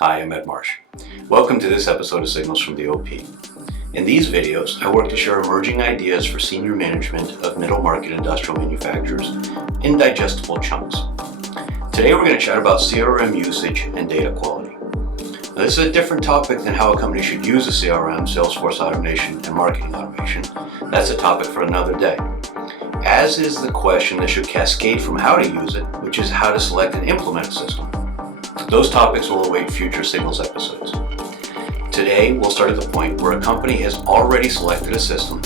Hi, I'm Marsh. Welcome to this episode of Signals from the OP. In these videos, I work to share emerging ideas for senior management of middle market industrial manufacturers in digestible chunks. Today we're going to chat about CRM usage and data quality. Now, this is a different topic than how a company should use a CRM, Salesforce automation, and marketing automation. That's a topic for another day. As is the question that should cascade from how to use it, which is how to select and implement a system. Those topics will await future Signals episodes. Today, we'll start at the point where a company has already selected a system,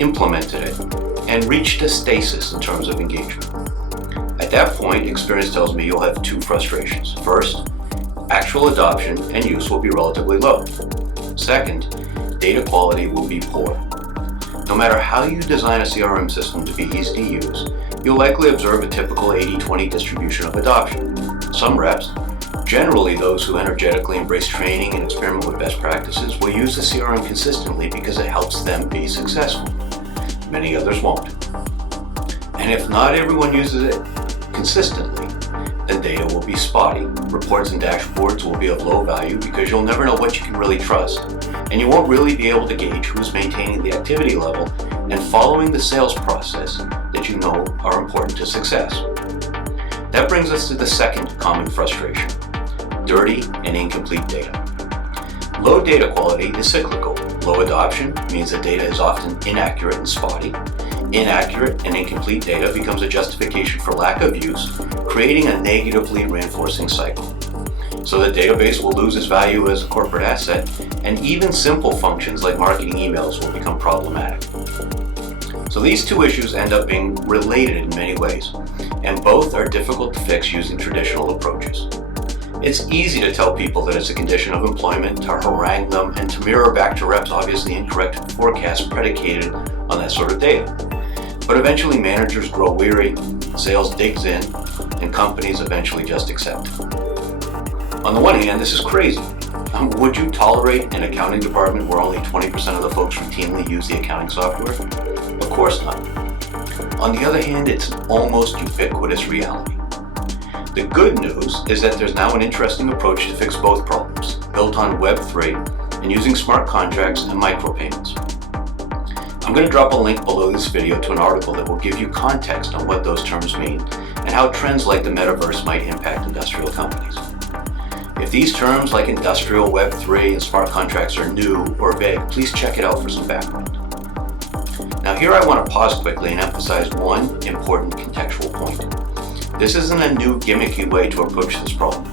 implemented it, and reached a stasis in terms of engagement. At that point, experience tells me you'll have two frustrations. First, actual adoption and use will be relatively low. Second, data quality will be poor. No matter how you design a CRM system to be easy to use, you'll likely observe a typical 80-20 distribution of adoption. Some reps, generally those who energetically embrace training and experiment with best practices, will use the CRM consistently because it helps them be successful. Many others won't. And if not everyone uses it consistently, then data will be spotty. Reports and dashboards will be of low value because you'll never know what you can really trust, and you won't really be able to gauge who's maintaining the activity level and following the sales process that you know are important to success. That brings us to the second common frustration: dirty and incomplete data. Low data quality is cyclical. Low adoption means that data is often inaccurate and spotty. Inaccurate and incomplete data becomes a justification for lack of use, creating a negatively reinforcing cycle. So the database will lose its value as a corporate asset, and even simple functions like marketing emails will become problematic. So these two issues end up being related in many ways, and both are difficult to fix using traditional approaches. It's easy to tell people that it's a condition of employment, to harangue them, and to mirror back to reps obviously incorrect forecasts predicated on that sort of data. But eventually managers grow weary, sales digs in, and companies eventually just accept. On the one hand, this is crazy. Would you tolerate an accounting department where only 20% of the folks routinely use the accounting software? Of course not. On the other hand, it's an almost ubiquitous reality. The good news is that there's now an interesting approach to fix both problems, built on Web3 and using smart contracts and micropayments. I'm going to drop a link below this video to an article that will give you context on what those terms mean and how trends like the metaverse might impact industrial companies. If these terms like industrial, Web3, and smart contracts are new or vague, please check it out for some background. Now here I want to pause quickly and emphasize one important contextual point. This isn't a new gimmicky way to approach this problem.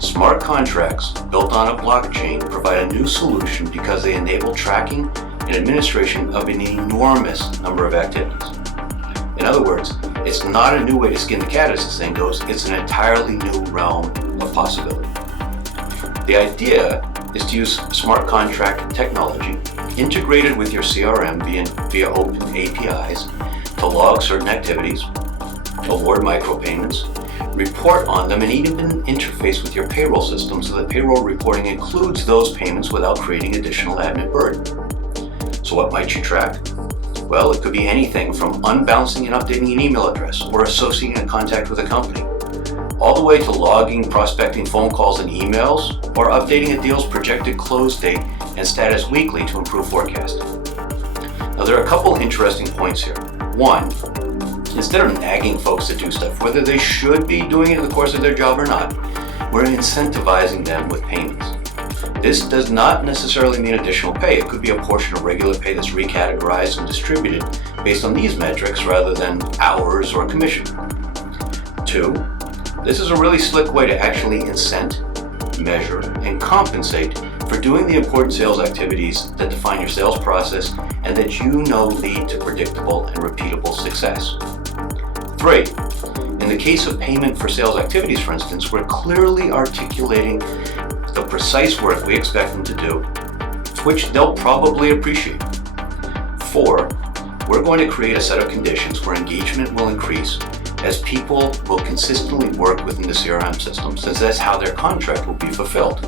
Smart contracts built on a blockchain provide a new solution because they enable tracking and administration of an enormous number of activities. In other words, it's not a new way to skin the cat as the saying goes, it's an entirely new realm of possibility. The idea is to use smart contract technology integrated with your CRM via open APIs to log certain activities, award micropayments, report on them, and even interface with your payroll system so that payroll reporting includes those payments without creating additional admin burden. So what might you track? Well, it could be anything from unbouncing and updating an email address or associating a contact with a company, all the way to logging, prospecting phone calls and emails, or updating a deal's projected close date and status weekly to improve forecasting. Now there are a couple interesting points here. One, instead of nagging folks to do stuff, whether they should be doing it in the course of their job or not, we're incentivizing them with payments. This does not necessarily mean additional pay. It could be a portion of regular pay that's recategorized and distributed based on these metrics rather than hours or commission. Two, this is a really slick way to actually incent, measure, and compensate for doing the important sales activities that define your sales process and that you know lead to predictable and repeatable success. Three, in the case of payment for sales activities, for instance, we're clearly articulating the precise work we expect them to do, which they'll probably appreciate. Four, we're going to create a set of conditions where engagement will increase as people will consistently work within the CRM system, since that's how their contract will be fulfilled.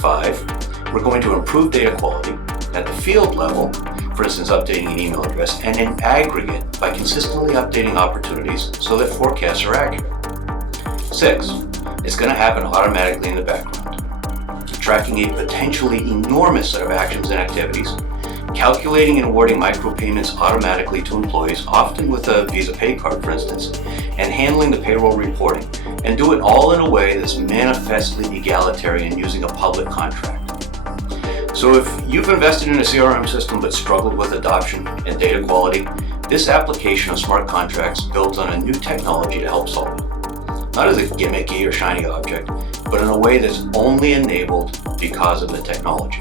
Five, we're going to improve data quality at the field level, for instance updating an email address, and in aggregate by consistently updating opportunities so that forecasts are accurate. 6, it's going to happen automatically in the background. tracking a potentially enormous set of actions and activities, calculating and awarding micropayments automatically to employees, often with a Visa pay card for instance, and handling the payroll reporting, and do it all in a way that's manifestly egalitarian using a public contract. So if you've invested in a CRM system but struggled with adoption and data quality, this application of smart contracts builds on a new technology to help solve it. Not as a gimmicky or shiny object, but in a way that's only enabled because of the technology.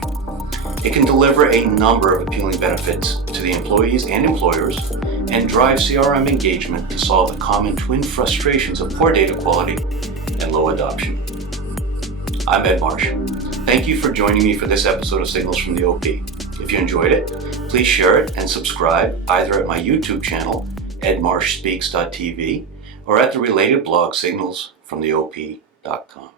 It can deliver a number of appealing benefits to the employees and employers and drive CRM engagement to solve the common twin frustrations of poor data quality and low adoption. I'm Ed Marsh. Thank you for joining me for this episode of Signals from the OP. If you enjoyed it, please share it and subscribe either at my YouTube channel, edmarshspeaks.tv, or at the related blog signalsfromtheop.com.